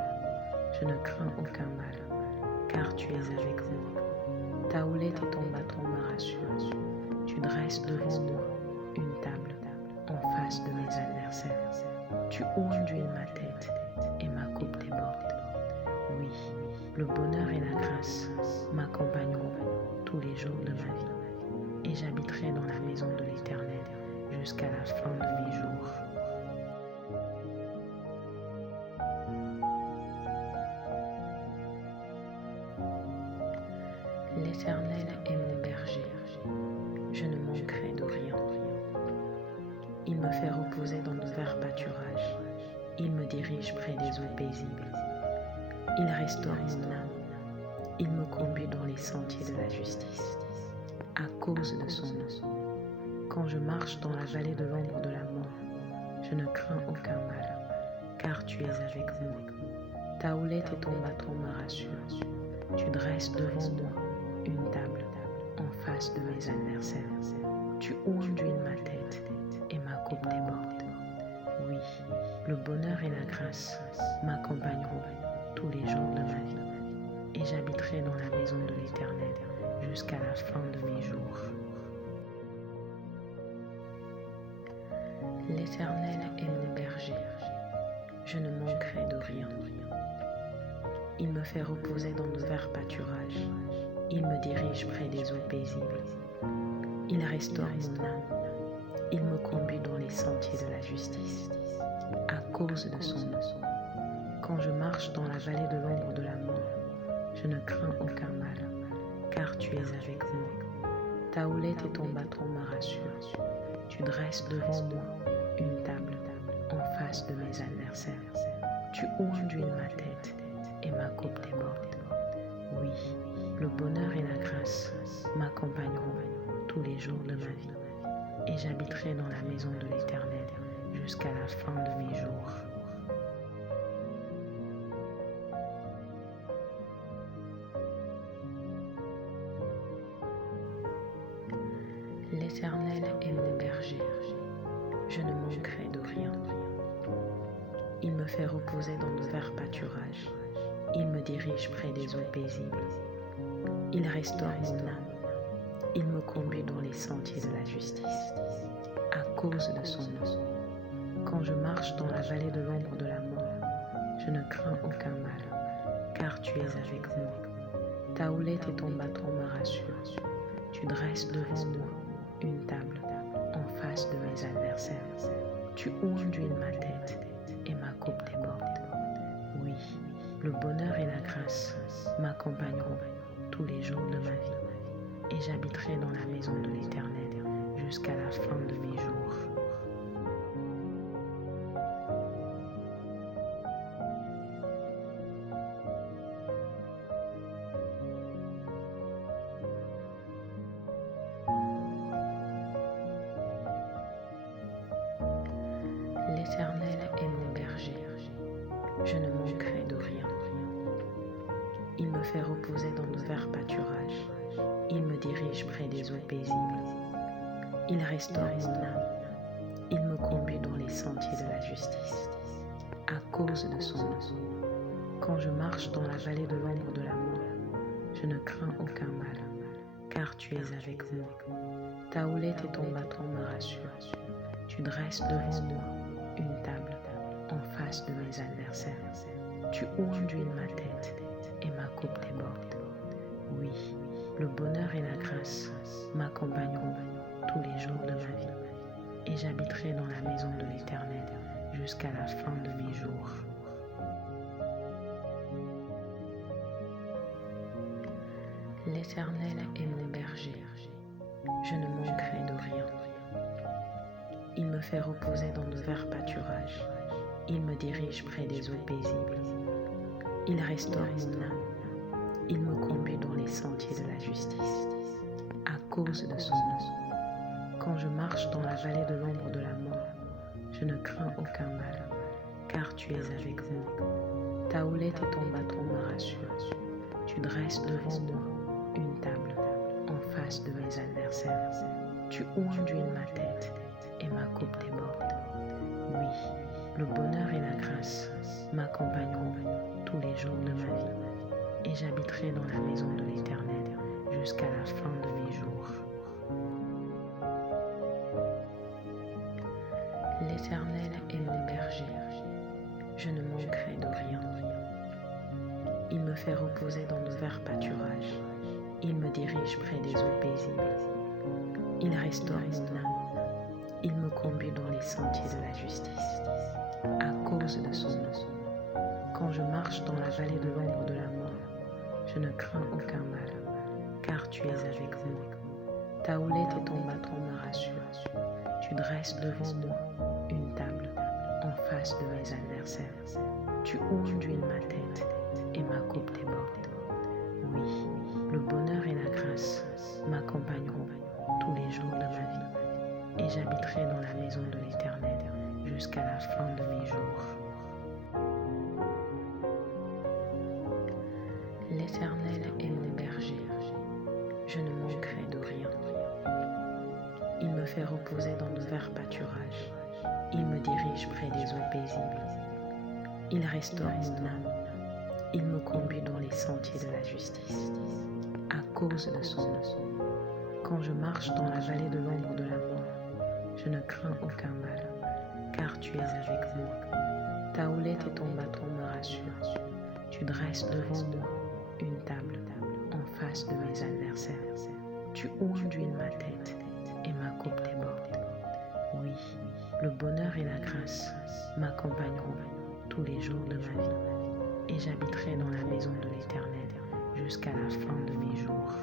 je ne crains aucun mal, car tu es avec moi. Ta houlette et ton bâton me rassurent. Tu dresses devant moi une table en face de mes adversaires. Tu ondules ma tête et ma coupe déborde. Oui, le bonheur et la grâce m'accompagneront tous les jours de ma vie et j'habiterai dans la maison de l'Éternel jusqu'à la fin de mes jours. L'Éternel est mon berger, je ne manquerai de rien. Il me fait reposer dans de verts pâturages, il me dirige près des eaux paisibles. Il restaure mon âme, il me conduit dans les sentiers de la justice, à cause de son nom. Quand je marche dans la vallée de l'ombre de la mort, je ne crains aucun mal, car tu es avec moi. Ta houlette et ton bâton me rassurent. Tu dresses devant moi une table en face de mes adversaires. Tu ondules ma tête et ma coupe déborde. Oui, le bonheur et la grâce m'accompagneront tous les jours de ma vie et j'habiterai dans la maison de l'Éternel jusqu'à la fin de mes jours. L'Éternel est mon berger, je ne manquerai de rien. Il me fait reposer dans de verts pâturages, il me dirige près des eaux paisibles. Il restaure mon âme, il me conduit dans les sentiers de la justice, à cause de son nom. Quand je marche dans la vallée de l'ombre de la mort, je ne crains aucun mal, car tu es avec moi. Ta houlette et ton bâton me rassurent. Tu dresses devant moi une table en face de mes adversaires. Tu ondules ma tête et ma coupe déborde. Oui, le bonheur et la grâce m'accompagneront tous les jours de ma vie et j'habiterai dans la maison de l'Éternel jusqu'à la fin de mes jours. L'Éternel est mon berger, je ne manquerai de rien. Il me fait reposer dans de verts pâturages, il me dirige près des eaux paisibles. Il restaure mon âme, il me conduit dans les sentiers de la justice, à cause de son nom. Quand je marche dans la vallée de l'ombre de la mort, je ne crains aucun mal, car tu es avec moi. Ta houlette et ton bâton me rassurent. Tu dresses devant moi une table en face de mes adversaires. Tu ondules ma tête et ma coupe déborde. Oui, le bonheur et la grâce m'accompagneront tous les jours de ma vie et j'habiterai dans la maison de l'Éternel jusqu'à la fin de mes jours. L'Éternel est mon berger, je ne manquerai de rien. Il me fait reposer dans de verts pâturages, il me dirige près des eaux paisibles. Il restaure mon âme, il me conduit dans les sentiers de la justice, à cause de son nom. Quand je marche dans la vallée de l'ombre de la mort, je ne crains aucun mal, car tu es avec moi. Ta houlette et ton bâton me rassurent. Tu dresses devant moi une table en face de mes adversaires. Tu ondules ma tête et ma coupe déborde. Oui, le bonheur et la grâce m'accompagneront tous les jours de ma vie et j'habiterai dans la maison de l'Éternel jusqu'à la fin de mes jours. L'Éternel est mon berger, je ne manquerai de rien. Il me fait reposer dans de verts pâturages, il me dirige près des eaux paisibles. Il restaure mon âme, il me conduit dans les sentiers de la justice, à cause de son nom. Quand je marche dans la vallée de l'ombre de la mort, je ne crains aucun mal, car tu es avec moi. Ta houlette et ton bâton me rassurent. Tu dresses devant moi une table en face de mes adversaires. Tu ondules ma tête et ma coupe déborde. Oui, le bonheur et la grâce m'accompagneront tous les jours de ma vie, et j'habiterai dans la maison de l'Éternel jusqu'à la fin de mes jours. L'Éternel est mon berger, je ne manquerai de rien. Il me fait reposer dans de verts pâturages, il me dirige près des eaux paisibles. Il restaure mon âme, il me conduit dans les sentiers de la justice, à cause de son nom. Quand je marche dans la vallée de l'ombre de la mort, je ne crains aucun mal, car tu es avec moi. Ta houlette et ton bâton me rassurent. Tu dresses devant moi une table en face de mes adversaires. Tu ondules ma tête et ma coupe déborde. Oui, le bonheur et la grâce m'accompagneront tous les jours de ma vie, et j'habiterai dans la maison de l'Éternel jusqu'à la fin de mes jours. L'Éternel est mon berger, je ne manquerai de rien. Il me fait reposer dans de verts pâturages, il me dirige près des eaux paisibles. Il restaure mon âme, il me conduit dans les sentiers de la justice, à cause de son nom. Quand je marche dans la vallée de l'ombre de la mort, je ne crains aucun mal, car tu es avec moi. Ta houlette et ton bâton me rassurent. Tu dresses devant moi une table en face de mes adversaires. Tu ondules ma tête et ma coupe déborde. Oui, le bonheur et la grâce m'accompagneront tous les jours de ma vie, et j'habiterai dans la maison de l'Éternel jusqu'à la fin de mes jours.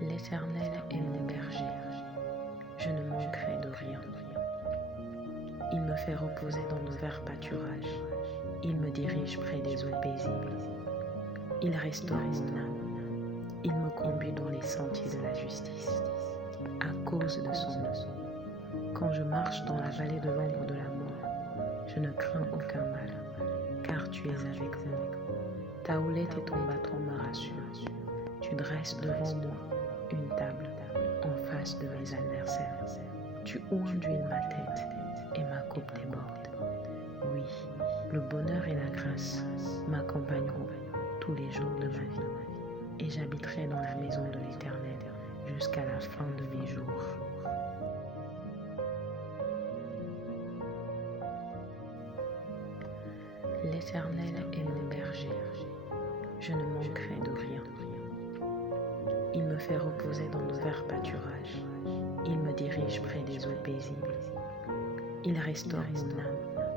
L'Éternel est mon berger, je ne manquerai de rien. Il me fait reposer dans de verts pâturages, il me dirige près des eaux paisibles. Il restaure mon âme, il me conduit dans les sentiers de la justice, à cause de son nom. Quand je marche dans la vallée de l'ombre de la mort, je ne crains aucun mal, car tu es avec moi. Ta houlette et ton bâton me rassurent. Tu dresses devant moi une table en face de mes adversaires. Tu ondules ma tête et ma coupe déborde. Oui, le bonheur et la grâce m'accompagneront tous les jours de ma vie, et j'habiterai dans la maison de l'Éternel jusqu'à la fin de mes jours. L'Éternel est mon berger, je ne manquerai de rien. Il me fait reposer dans de verts pâturages, il me dirige près des eaux paisibles. Il restaure mon âme,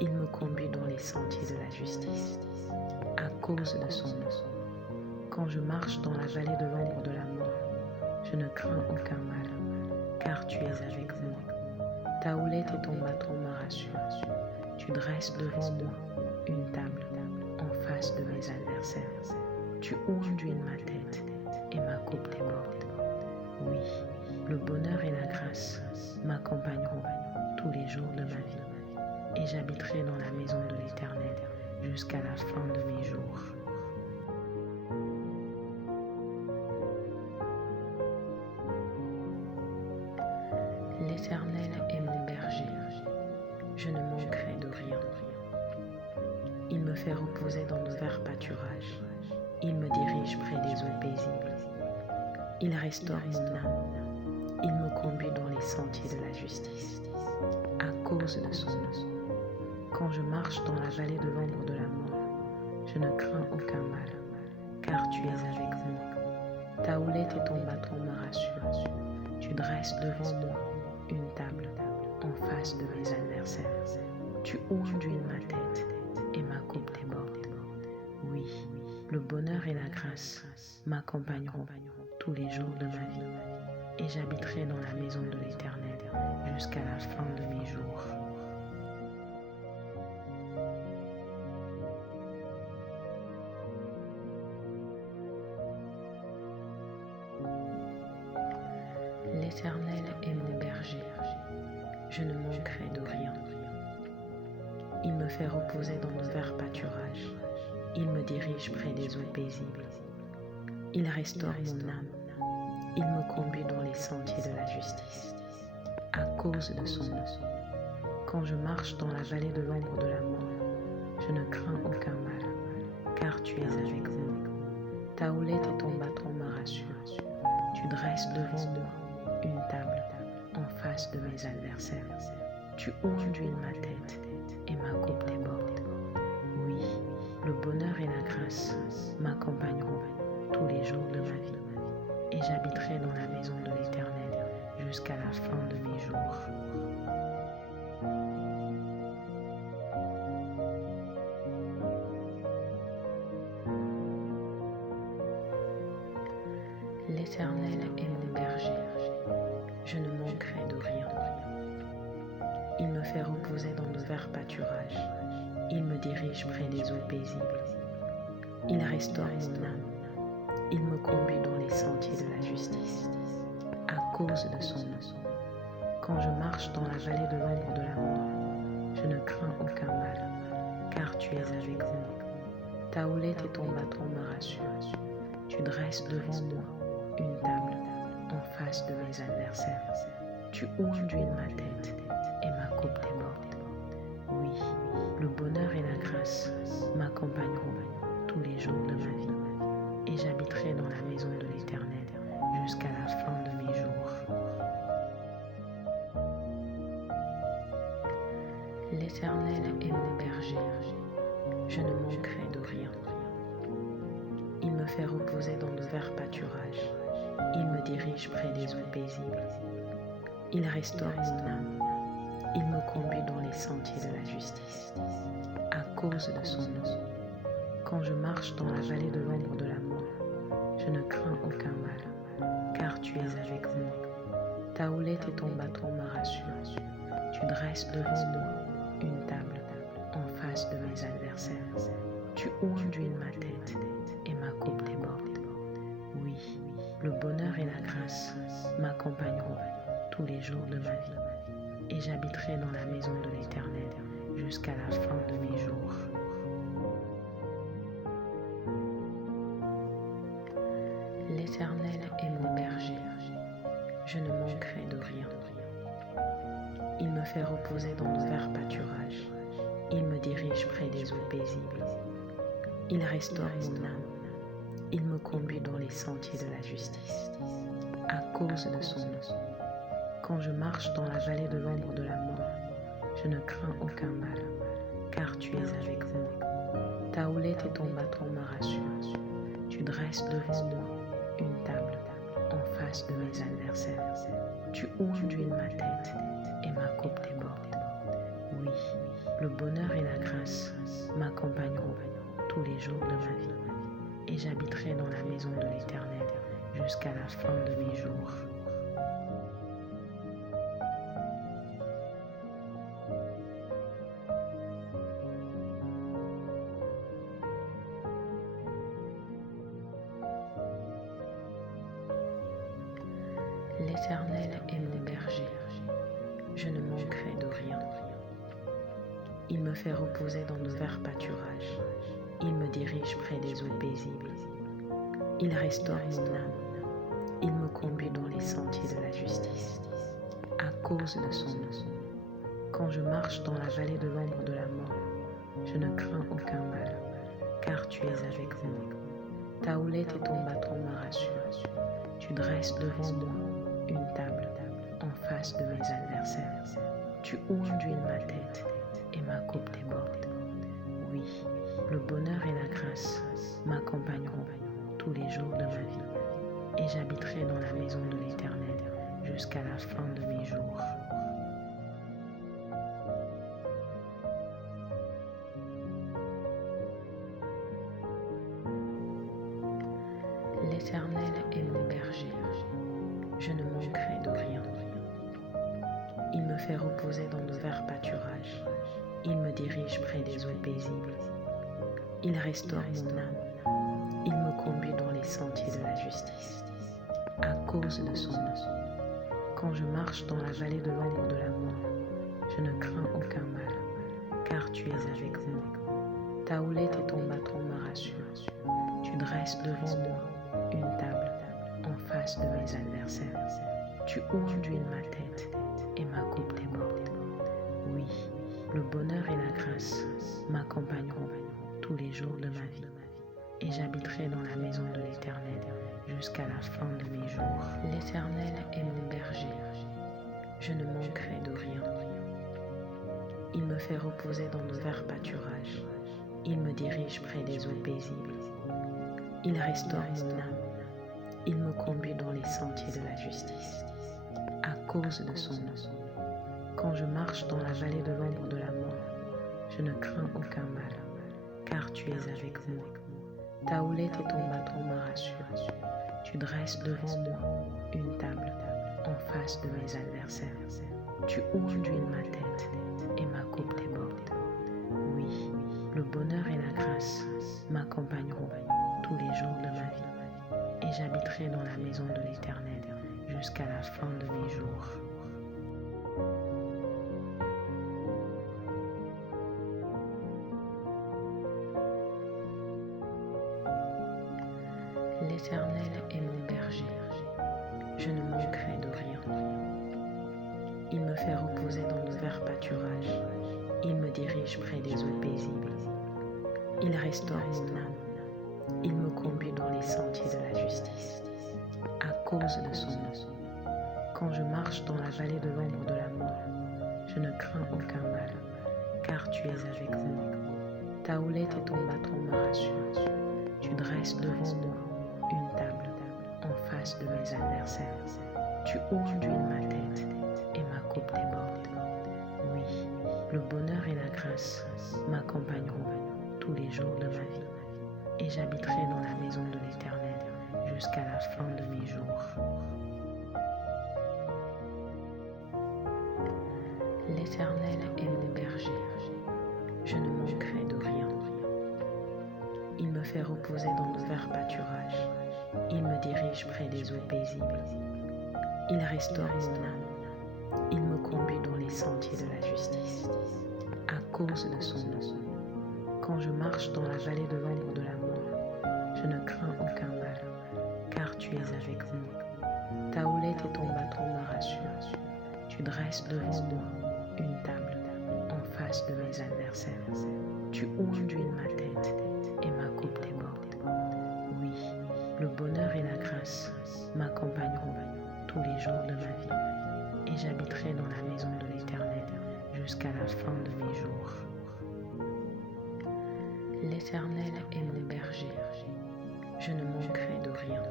il me conduit dans les sentiers de la justice, à cause de son nom. Quand je marche dans la vallée de l'ombre de la mort, je ne crains aucun mal, car tu es avec moi. Ta houlette et ton bâton me rassurent. Tu dresses devant moi une table en face de mes adversaires. Tu ondules ma tête et ma coupe déborde. Oui, le bonheur et la grâce m'accompagneront tous les jours de ma vie, et j'habiterai dans la maison de l'Éternel jusqu'à la fin de mes jours. L'Éternel est mon berger, je ne manquerai de rien. Il me fait reposer dans de verts pâturages, il me dirige près des eaux paisibles. Il restaure mon âme, il me conduit dans les sentiers de la justice, à cause de son nom. Quand je marche dans la vallée de l'ombre de la mort, je ne crains aucun mal, car tu es avec moi. Ta houlette et ton bâton me rassurent. Tu dresses devant moi une table en face de mes adversaires. Tu ondules ma tête et ma coupe déborde. Oui, le bonheur et la grâce m'accompagneront tous les jours de ma vie et j'habiterai dans la maison de l'Éternel jusqu'à la fin de mes jours. L'Éternel est mon berger, je ne manquerai de rien. Il me fait reposer dans de verts pâturages, il me dirige près des eaux paisibles. Il restaure mon âme, il me conduit dans les sentiers de la justice, à cause de son nom. Quand je marche dans la vallée de l'ombre de la mort, je ne crains aucun mal, car tu es avec moi. Ta houlette et ton bâton me rassurent. Tu dresses devant moi une table en face de mes adversaires. Tu ondules ma tête et ma coupe déborde. Oui, le bonheur et la grâce m'accompagneront tous les jours de ma vie et j'habiterai dans la maison de l'Éternel jusqu'à la fin de mes jours. L'Éternel est mon berger, je ne manquerai de rien. Il me fait reposer dans de verts pâturages, il me dirige près des eaux paisibles. Il restaure mon âme, il me conduit dans les sentiers de la justice, à cause de son nom. Quand je marche dans la vallée de l'ombre de la mort, je ne crains aucun mal, car tu es avec moi. Ta houlette et ton bâton me rassurent. Tu dresses devant moi une table en face de mes adversaires. Tu ondules ma tête et ma coupe déborde. Oui, le bonheur et la grâce m'accompagneront tous les jours de ma vie et j'habiterai dans la maison de l'Éternel jusqu'à la fin de mes jours. L'Éternel est mon berger, je ne manquerai de rien. Il me fait reposer dans de verts pâturages, il me dirige près des eaux paisibles. Il restaure mon âme, il me conduit dans les sentiers de la justice, à cause de son nom. Quand je marche dans la vallée de l'ombre de la mort, je ne crains aucun mal, car tu es avec moi. Ta houlette et ton bâton me rassurent. Tu dresses devant moi une table en face de mes adversaires. Tu ondules ma tête et ma coupe déborde. Oui, le bonheur et la grâce m'accompagneront tous les jours de ma vie et j'habiterai dans la maison de l'Éternel jusqu'à la fin de mes jours. L'Éternel est mon berger, je ne manquerai de rien. Il me fait reposer dans de verts pâturages, il me dirige près des eaux paisibles. Il restaure mon âme, il me conduit dans les sentiers de la justice, à cause de son nom. Quand je marche dans la vallée de l'ombre de la mort, je ne crains aucun mal, car tu es avec moi. Ta houlette et ton bâton me rassurent. Tu dresses devant moi une table en face de mes adversaires. Tu ondules ma tête et ma coupe déborde. Oui, le bonheur et la grâce m'accompagneront tous les jours de ma vie et j'habiterai dans la maison de l'Éternel jusqu'à la fin de mes jours. L'Éternel est mon berger, je ne manquerai de rien. Il me fait reposer dans de verts pâturages, il me dirige près des eaux paisibles. Il restaure mon âme, il me conduit dans les sentiers de la justice, à cause de son nom. Quand je marche dans la vallée de l'ombre de la mort, je ne crains aucun mal, car tu es avec moi. Ta houlette et ton bâton me rassurent. Tu dresses devant moi une table en face de mes adversaires. Tu ondules ma tête et ma coupe déborde. Oui, le bonheur et la grâce m'accompagneront tous les jours de ma vie et j'habiterai dans la maison de l'Éternel jusqu'à la fin de mes jours. L'Éternel est mon berger, je ne manquerai de rien. Il me fait reposer dans de verts pâturages, il me dirige près des eaux paisibles. Il restaure mon âme, il me conduit dans les sentiers de la justice, à cause de son nom. Quand je marche dans la vallée de l'ombre de la mort, je ne crains aucun mal, car tu es avec moi. Ta houlette et ton bâton me rassurent. Tu dresses devant moi une table en face de mes adversaires. Tu ondules ma tête et ma coupe déborde. Oui, le bonheur et la grâce m'accompagneront tous les jours de ma vie, et j'habiterai dans la maison de l'Éternel jusqu'à la fin de mes jours. L'Éternel est mon berger, je ne manquerai de rien. Il me fait reposer dans de verts pâturages, il me dirige près des eaux paisibles. Il restaure mon âme, il me conduit dans les sentiers de la justice, à cause de son nom. Quand je marche dans la vallée de l'ombre de la mort, je ne crains aucun mal, car tu es avec moi. Ta houlette et ton bâton me rassurent. Tu dresses devant moi une table en face de mes adversaires. Tu ondules ma tête et ma coupe déborde. Oui, le bonheur et la grâce m'accompagneront tous les jours de ma vie, et j'habiterai dans la maison de l'Éternel jusqu'à la fin de mes jours. L'Éternel est mon berger, je ne manquerai de rien. Il me fait reposer dans de verts pâturages, il me dirige près des eaux paisibles. Il restaure mon âme, il me conduit dans les sentiers de la justice, à cause de son nom. Quand je marche dans la vallée de l'ombre de la mort, je ne crains aucun mal, car tu es avec moi. Ta houlette et ton bâton me rassurent. Tu dresses devant moi une table en face de mes adversaires. Tu ondules ma tête et ma coupe déborde. Oui, le bonheur et la grâce m'accompagneront tous les jours de ma vie, et j'habiterai dans la maison de l'Éternel jusqu'à la fin de mes jours. L'Éternel est mon berger, je ne manquerai de rien. Il me fait reposer dans de verts pâturages, il me dirige près des eaux paisibles. Il restaure mon âme, il me conduit dans les sentiers de la justice, à cause de son nom. Quand je marche dans la vallée de l'ombre de la mort, je ne crains aucun mal, car tu es avec moi. Ta houlette et ton bâton me rassurent. Tu dresses devant moi une table en face de mes adversaires. Tu ondules ma tête et ma coupe déborde. Oui, le bonheur et la grâce m'accompagneront tous les jours de ma vie, et j'habiterai dans la maison de l'Éternel jusqu'à la fin de mes jours. L'Éternel est mon berger, je ne manquerai de rien.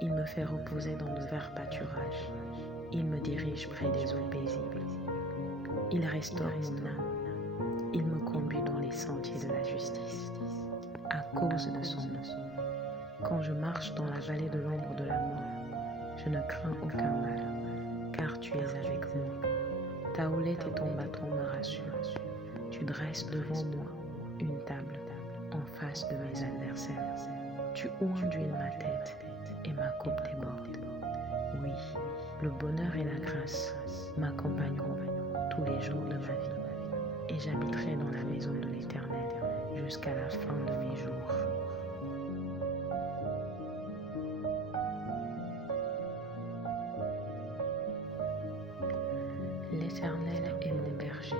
Il me fait reposer dans de verts pâturages, il me dirige près des eaux paisibles. Il restaure mon âme, il me conduit dans les sentiers de la justice, à cause de son nom. Quand je marche dans la vallée de l'ombre de la mort, je ne crains aucun mal, car tu es avec moi. Ta houlette et ton bâton me rassurent. Tu dresses devant moi une table en face de mes adversaires. Tu ondules ma tête et ma coupe déborde. Oui, le bonheur et la grâce m'accompagneront tous les jours de ma vie, et j'habiterai dans la maison de l'Éternel jusqu'à la fin de mes jours. L'Éternel est mon berger,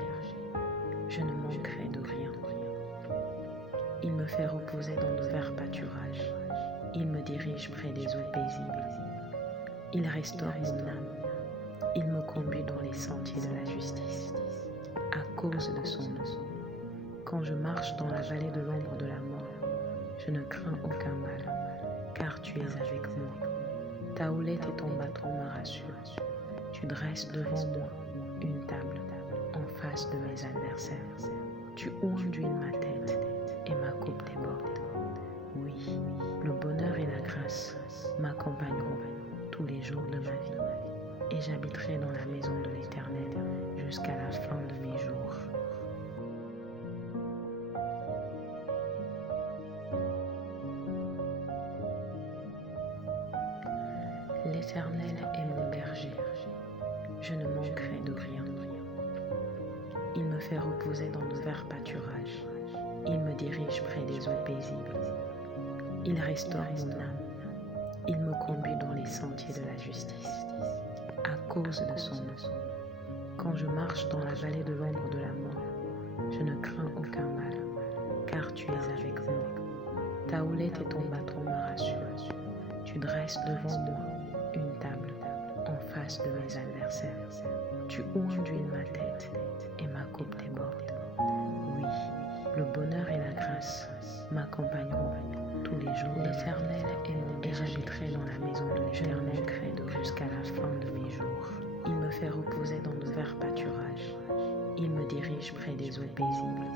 je ne manquerai de rien. Il me fait reposer dans de verts pâturages, il me dirige près des eaux paisibles. Il restaure mon âme, il me conduit dans les sentiers de la justice, à cause de son nom. Quand je marche dans la vallée de l'ombre de la mort, je ne crains aucun mal, car car tu es avec moi. Ta houlette et ton bâton me rassurent. Tu dresses devant moi une table en face de mes adversaires. Tu ondules ma tête et ma coupe déborde. Oui, le bonheur et la grâce m'accompagneront tous les jours de ma vie, et j'habiterai dans la maison de l'Éternel jusqu'à la fin de mes jours. L'Éternel est mon berger, je ne manquerai de rien. Il me fait reposer dans de verts pâturages, il me dirige près des eaux paisibles. Il restaure mon âme, il me conduit dans les sentiers de la justice, à cause de son nom. Quand je marche dans la vallée de l'ombre de la mort, je ne crains aucun mal, car tu es avec moi. Ta houlette et ton bâton me rassurent. Tu dresses devant moi une table en face de mes adversaires. Tu ondules ma tête et ma coupe déborde. Oui, le bonheur et la grâce m'accompagneront tous les jours. L'Éternel est mon berger, et j'habiterai dans la maison de l'Éternel jusqu'à la fin de mes jours. Il me fait reposer dans de verts pâturages. Il me dirige près des eaux paisibles.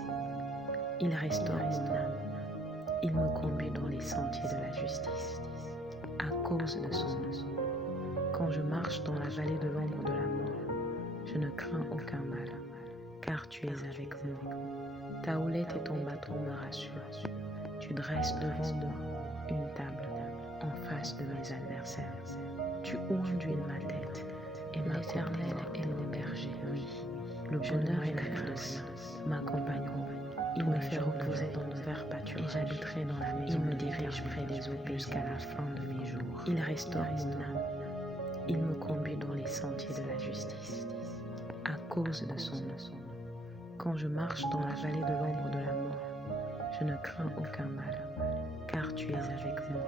Il restaure mon âme. Il me conduit dans les sentiers de la justice, à cause de son nom. Quand je marche dans la vallée de l'ombre de la mort, je ne crains aucun mal, car tu es avec moi. Ta houlette et ton bâton me rassurent. Tu dresses devant moi une table en face de mes adversaires. Tu ondules ma tête et l'Éternel est mon berger. Oui, le bonheur et la grâce m'accompagneront. Il me fait reposer dans de verts pâturages, et j'habiterai dans la maison. Il me dirige près des eaux jusqu'à la fin de mes jours. Il restaure mon âme. Il me conduit dans les sentiers de la justice, à cause de son nom. Quand je marche dans la vallée de l'ombre de la mort, je ne crains aucun mal, car tu es avec moi.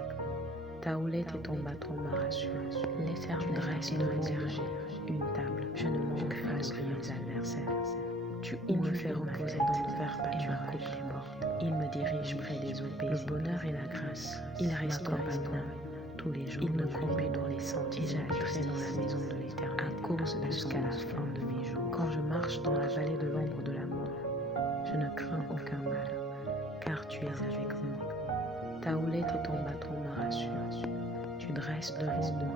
Ta houlette et ton bâton me rassurent. L'Éternel dresse devant moi une table, je ne manque pas de mes adversaires. Il me fait reposer dans de verts pâturages. Il me dirige près des eaux paisibles. Le bonheur et la grâce, il restaure mon âme tous les jours. Il me conduit dans les sentiers. J'habiterai dans la maison de l'Éternel à cause de jusqu'à la fin de mes jours. Quand je marche dans la vallée de l'ombre de la mort, je ne crains aucun mal, car tu es avec moi. Ta houlette et ton bâton me rassurent. Tu dresses devant moi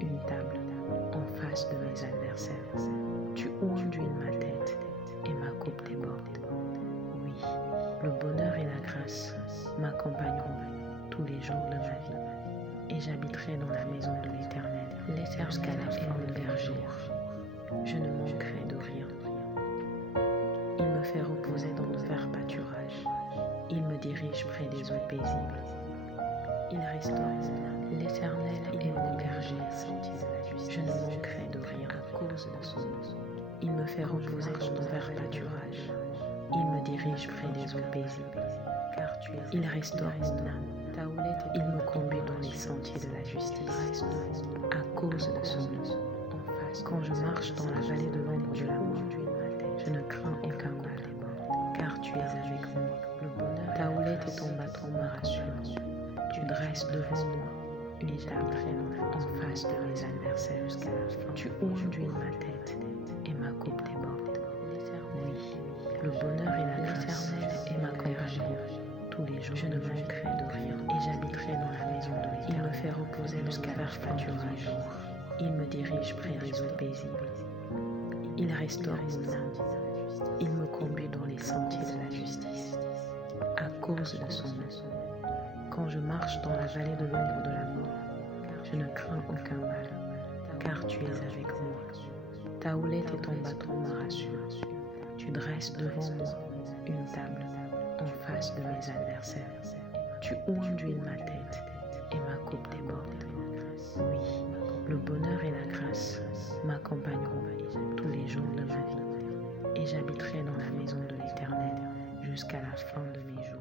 une table en face de mes adversaires. Tu ondules ma tête et ma coupe déborde. Oui, le bonheur et la grâce m'accompagneront tous les jours de ma vie, et j'habiterai dans la maison de l'Éternel jusqu'à la fin de mes jours. Je ne manquerai de rien. Il me fait reposer dans de verts pâturages. Il me dirige près des eaux paisibles. Il restaure mon âme. L'Éternel est mon berger, je ne manquerai de rien à cause de son nom. Il me fait reposer dans de verts pâturages. Il me dirige près des eaux paisibles. Il restaure mon âme. Il me conduit dans les sentiers de la justice, à cause de son nom. Quand je marche dans la vallée de l'ombre de la mort, je ne crains aucun mal, car tu es avec moi. Ta houlette et ton bâton me rassurent. Tu dresses devant moi une table en face de mes adversaires. Tu ondules ma tête et ma coupe déborde. Oui, le bonheur et la grâce m'accompagneront tous les jours. Je ne manquerai de rien, et j'habiterai dans la maison de l'Éternel. Il me fait reposer jusqu'à la fin de mes jours. Il me dirige près des eaux paisibles. Il restaure mon âme. Il me conduit dans les sentiers de la justice, à cause de son nom. Quand je marche dans la vallée de l'ombre de la mort, je ne crains aucun mal, car tu es avec moi. Ta houlette et ton bâton me rassurent. Tu dresses devant moi une table en face de mes adversaires. Tu ondules ma tête et ma coupe déborde. Oui, le bonheur et la grâce m'accompagneront tous les jours de ma vie, et j'habiterai dans la maison de l'Éternel jusqu'à la fin de mes jours.